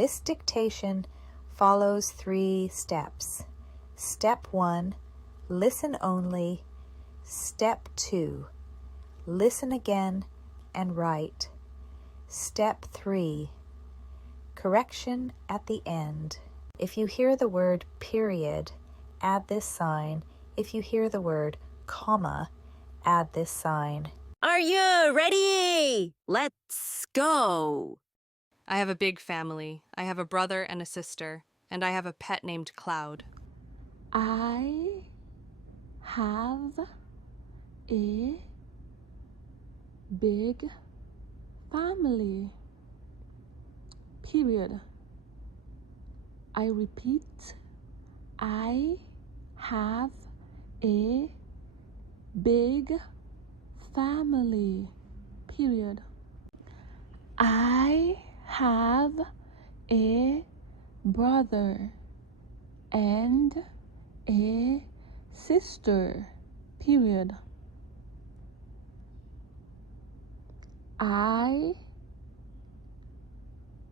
This dictation follows 3 steps. Step 1, listen only. Step 2, listen again and write. Step 3, correction at the end. If you hear the word period, add this sign. If you hear the word comma, add this sign. Are you ready? Let's go. I have a big family. I have a brother and a sister, and I have a pet named Cloud. I have a big family. Period. I repeat, I have a big family. Period. I have a brother and a sister. Period. I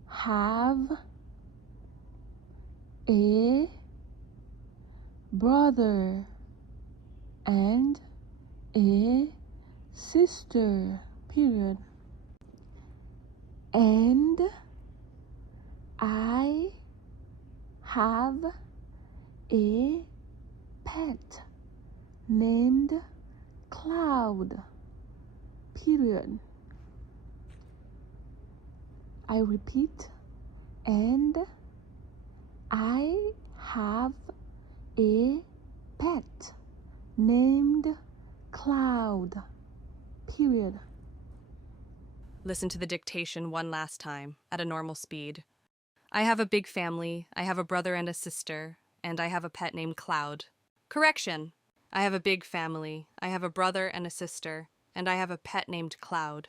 have a brother and a sister. Period. And I have a pet named Cloud. Period. I repeat, and I have a pet named Cloud. Period. Listen to the dictation one last time, at a normal speed. I have a big family. I have a brother and a sister, and I have a pet named Cloud. Correction! I have a big family. I have a brother and a sister, and I have a pet named Cloud.